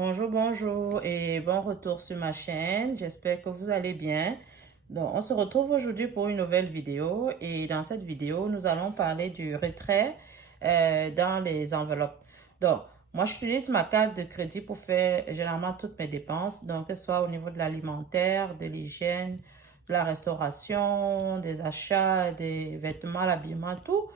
Bonjour, bonjour et bon retour sur ma chaîne. J'espère que vous allez bien. Donc, on se retrouve aujourd'hui pour une nouvelle vidéo et dans cette vidéo, nous allons parler du retrait dans les enveloppes. Donc, moi, j'utilise ma carte de crédit pour faire généralement toutes mes dépenses, donc que ce soit au niveau de l'alimentaire, de l'hygiène, de la restauration, des achats, des vêtements, l'habillement, tout.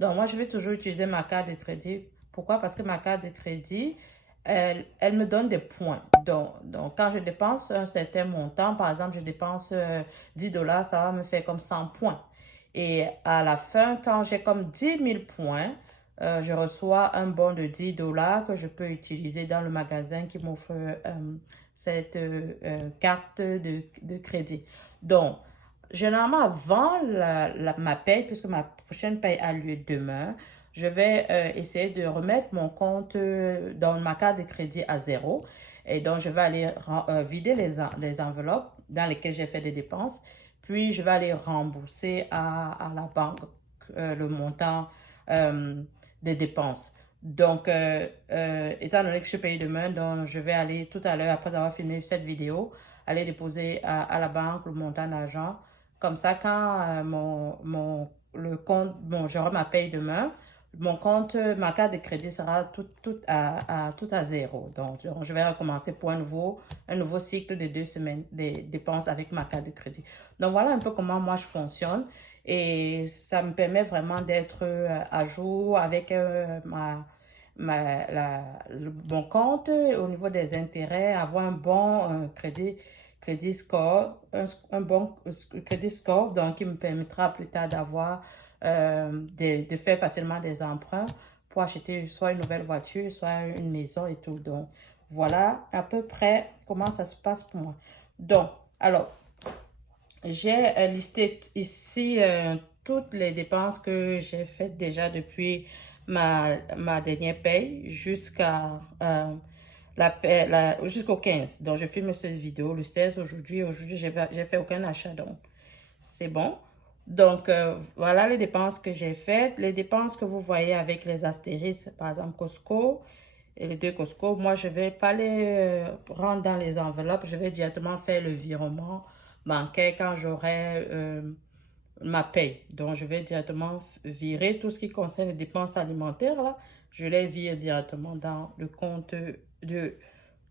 Donc, moi, je vais toujours utiliser ma carte de crédit. Pourquoi? Parce que ma carte de crédit, elle me donne des points. Donc, quand je dépense un certain montant, par exemple, je dépense 10 dollars, ça va me faire comme 100 points. Et à la fin, quand j'ai comme 10 000 points, je reçois un bon de 10 dollars que je peux utiliser dans le magasin qui m'offre cette carte de crédit. Donc, généralement, avant ma paye, puisque ma prochaine paye a lieu demain, je vais essayer de remettre mon compte dans ma carte de crédit à zéro. Et donc, je vais aller vider les enveloppes dans lesquelles j'ai fait des dépenses. Puis, je vais aller rembourser à la banque le montant euh, des dépenses. Donc, étant donné que je suis payée demain, donc je vais aller tout à l'heure, après avoir filmé cette vidéo, aller déposer à la banque le montant d'argent. Comme ça, quand le compte, bon, j'aurai ma paye demain, mon compte, ma carte de crédit sera tout à zéro. Donc, je vais recommencer pour un nouveau cycle de 2 semaines des dépenses avec ma carte de crédit. Donc, voilà un peu comment moi je fonctionne. Et ça me permet vraiment d'être à jour avec mon compte au niveau des intérêts, avoir un bon crédit score, un bon crédit score, donc qui me permettra plus tard d'avoir de faire facilement des emprunts pour acheter soit une nouvelle voiture, soit une maison et tout. Donc, voilà à peu près comment ça se passe pour moi. Donc, alors, j'ai listé ici toutes les dépenses que j'ai faites déjà depuis ma dernière paye jusqu'au 15. Donc, je filme cette vidéo le 16 aujourd'hui. Aujourd'hui, j'ai fait aucun achat, donc c'est bon. Donc, voilà les dépenses que j'ai faites. Les dépenses que vous voyez avec les astérisques, par exemple Costco et les deux Costco, moi, je ne vais pas les rendre dans les enveloppes. Je vais directement faire le virement bancaire quand j'aurai ma paye. Donc, je vais directement virer tout ce qui concerne les dépenses alimentaires, là. Je les vire directement dans le compte de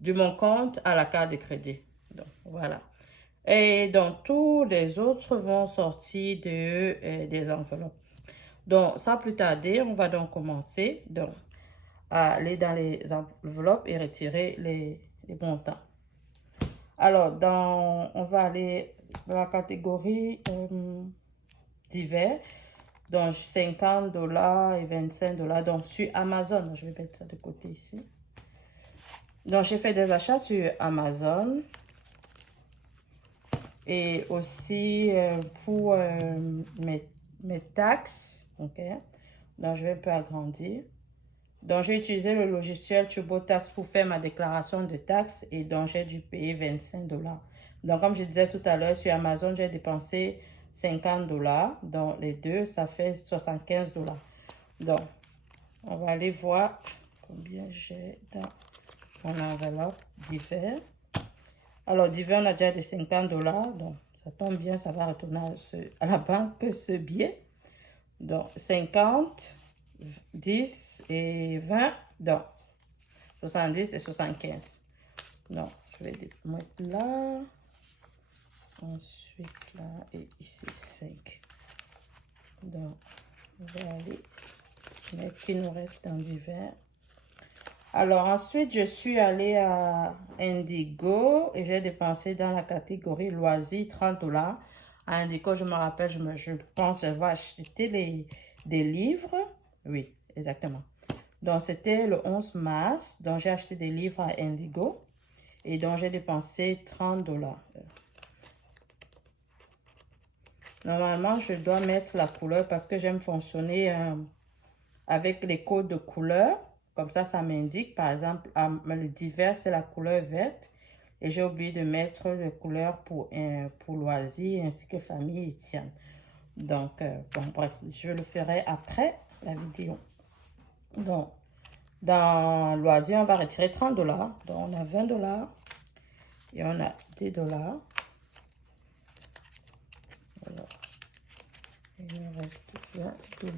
mon compte à la carte de crédit. Donc, voilà. Et donc, tous les autres vont sortir des enveloppes. Donc, sans plus tarder, on va donc commencer à aller dans les enveloppes et retirer les montants. Alors, on va aller dans la catégorie divers. Donc, 50 dollars et 25 dollars. Donc, sur Amazon, je vais mettre ça de côté ici. Donc, j'ai fait des achats sur Amazon. Et aussi pour mes taxes, ok. Donc, je vais un peu agrandir. Donc, j'ai utilisé le logiciel TurboTax pour faire ma déclaration de taxes et donc j'ai dû payer 25 dollars. Donc, comme je disais tout à l'heure, sur Amazon, j'ai dépensé 50 dollars. Donc, les deux, ça fait 75 dollars. Donc, on va aller voir combien j'ai dans mon enveloppe divers. Alors, divers, on a déjà des 50 dollars. Donc, ça tombe bien, ça va retourner à la banque ce billet. Donc, 50, 10 et 20. Donc, 70 et 75. Donc, je vais mettre là. Ensuite, là. Et ici, 5. Donc, on va aller mettre ce qui nous reste dans divers. Alors, ensuite, je suis allée à Indigo et j'ai dépensé dans la catégorie loisirs 30 dollars. À Indigo, je me rappelle, je pense avoir acheté des livres. Oui, exactement. Donc, c'était le 11 mars. Donc, j'ai acheté des livres à Indigo et donc j'ai dépensé 30 dollars. Normalement, je dois mettre la couleur parce que j'aime fonctionner avec les codes de couleurs. Comme ça m'indique, par exemple, le divers, c'est la couleur verte. Et j'ai oublié de mettre les couleurs pour loisirs ainsi que famille et tienne. Donc, bon, bref, je le ferai après la vidéo. Donc, Dans loisir, on va retirer 30 $. Donc, on a 20 $ et on a 10 $. Alors, il me reste 20 $.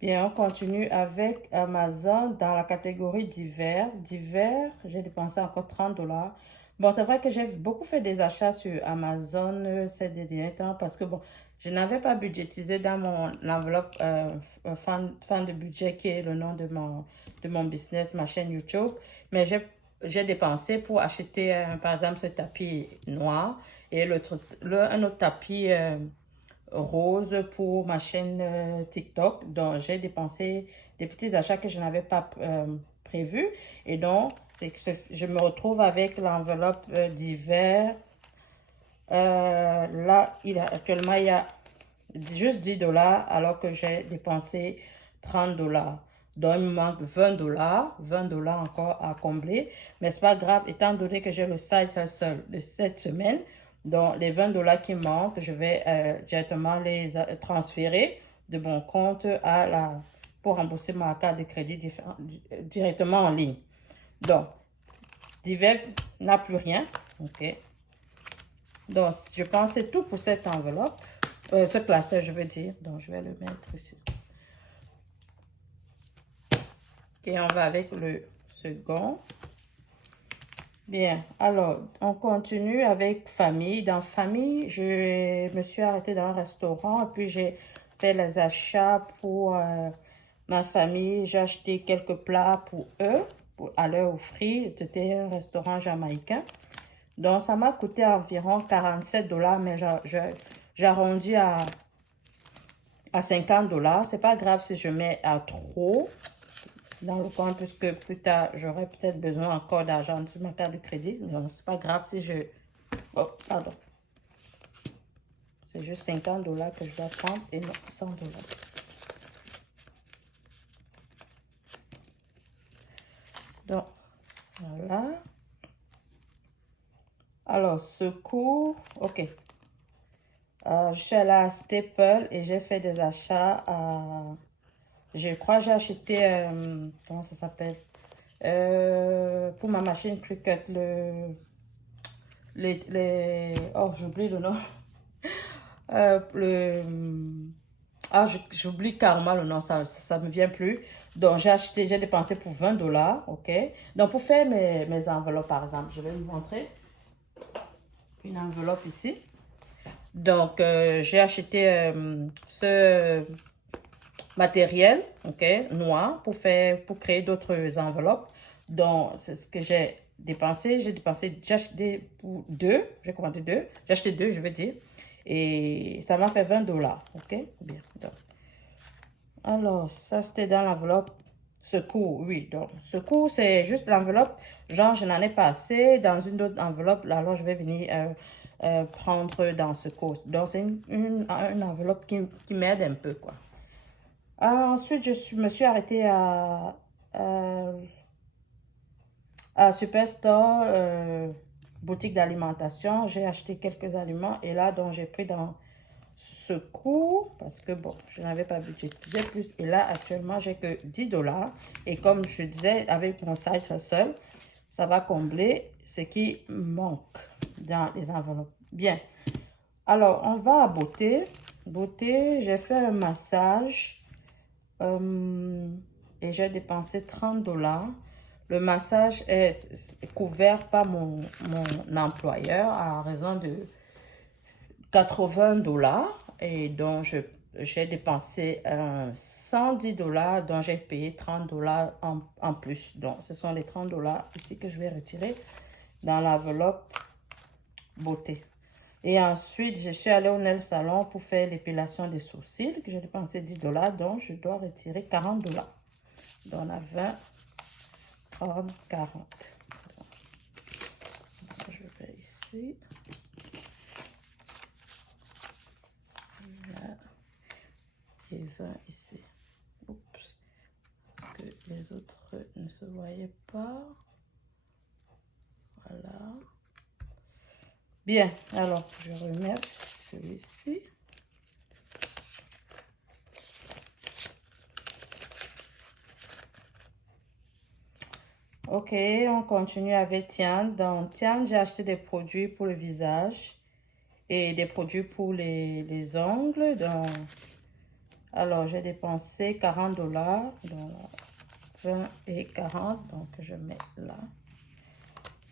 Bien, on continue avec Amazon dans la catégorie divers. Divers, j'ai dépensé encore 30 $. Bon, c'est vrai que j'ai beaucoup fait des achats sur Amazon ces derniers temps parce que, bon, je n'avais pas budgétisé dans mon enveloppe fin de budget qui est le nom de mon business, ma chaîne YouTube. Mais j'ai dépensé pour acheter, par exemple, ce tapis noir et un autre tapis rose pour ma chaîne TikTok. Donc, j'ai dépensé des petits achats que je n'avais pas prévus. Et donc, c'est que je me retrouve avec l'enveloppe d'hiver. Là, actuellement, il y a juste 10 $ alors que j'ai dépensé 30 $. Donc, il me manque 20 $. 20 $ encore à combler. Mais ce n'est pas grave, étant donné que j'ai le side hustle de cette semaine. Donc, les 20 $ qui manquent, je vais directement les transférer de mon compte pour rembourser ma carte de crédit directement en ligne. Donc, divers n'a plus rien. OK. Donc, je pense que c'est tout pour cette enveloppe. Ce classeur, je veux dire. Donc, je vais le mettre ici. Et on va avec le second. Bien, alors, on continue avec famille. Dans famille, je me suis arrêtée dans un restaurant et puis j'ai fait les achats pour ma famille. J'ai acheté quelques plats pour eux, à leur offrir. C'était un restaurant jamaïcain. Donc, ça m'a coûté environ 47 $, mais j'ai arrondi à 50 $. C'est pas grave si je mets à trop dans le compte, puisque plus tard, j'aurai peut-être besoin encore d'argent sur ma carte de crédit. Mais non, c'est pas grave si je... Oh, pardon. C'est juste 50 $ que je dois prendre et non 100 $. Donc, voilà. Alors, secours, ok. Je suis allée à Staple et j'ai fait des achats à... Je crois que j'ai acheté... comment ça s'appelle? Pour ma machine Cricut, oh, j'oublie le nom. J'oublie carrément le nom, ça me vient plus. Donc, j'ai dépensé pour 20 $, ok? Donc, pour faire mes enveloppes, par exemple, je vais vous montrer une enveloppe ici. Donc, j'ai acheté ce matériel, ok, noir, pour créer d'autres enveloppes. Donc, c'est ce que j'ai dépensé. J'ai acheté pour deux, j'ai commandé deux. J'ai acheté deux, je veux dire. Et ça m'a fait 20 $, ok? Bien, donc. Alors, ça, c'était dans l'enveloppe secours, oui. Donc, secours, c'est juste l'enveloppe. Genre, je n'en ai pas assez dans une autre enveloppe. Alors, je vais venir prendre dans secours. Donc, c'est une enveloppe qui m'aide un peu, quoi. Ensuite, me suis arrêtée à Superstore, boutique d'alimentation. J'ai acheté quelques aliments et là, donc, j'ai pris dans secours parce que, bon, je n'avais pas budgétisé plus. Et là, actuellement, j'ai que 10 $. Et comme je disais, avec mon site hustle, ça va combler ce qui manque dans les enveloppes. Bien. Alors, on va à beauté. Beauté, j'ai fait un massage. Et j'ai dépensé 30 $. Le massage est couvert par mon employeur à raison de 80 $. Et donc, j'ai dépensé 110 $, dont j'ai payé 30 $ en plus. Donc, ce sont les 30 $ ici que je vais retirer dans l'enveloppe beauté. Et ensuite, je suis allée au nail salon pour faire l'épilation des sourcils, que j'ai dépensé 10 $, donc je dois retirer 40 $. Donc, on a 20, 30, 40. Donc, je vais ici. Là. Et 20 ici. Oups. Que les autres ne se voyaient pas. Voilà. Bien, alors je remets celui-ci. Ok, on continue avec Tian. Dans Tian, j'ai acheté des produits pour le visage et des produits pour les ongles. Donc, alors, j'ai dépensé 40 $. Donc, 20 et 40. Donc, je mets là.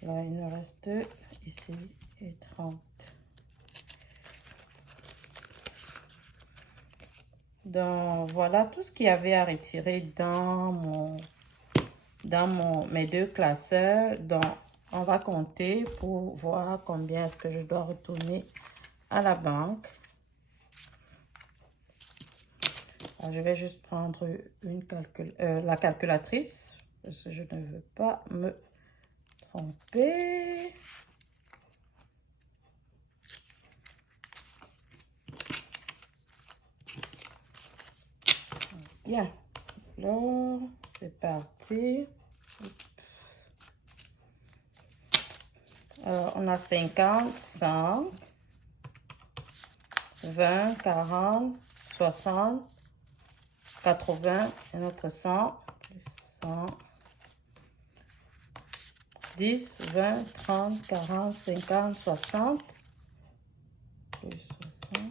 Là, il me reste ici et 30. Donc, voilà tout ce qu'il y avait à retirer dans mes deux classeurs. Donc, on va compter pour voir combien est-ce que je dois retourner à la banque. Alors, je vais juste prendre la calculatrice parce que je ne veux pas me tromper. Bien, alors c'est parti. Alors, on a 50, 100, 20, 40, 60, 80, et notre 100, 100, 10, 20, 30, 40, 50, 60, plus 60,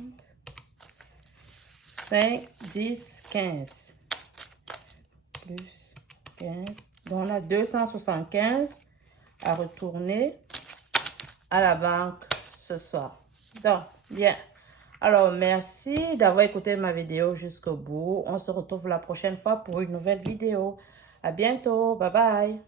5, 10, 15, plus 15. Donc, on a 275 à retourner à la banque ce soir. Donc, bien. Alors, merci d'avoir écouté ma vidéo jusqu'au bout. On se retrouve la prochaine fois pour une nouvelle vidéo. À bientôt. Bye bye.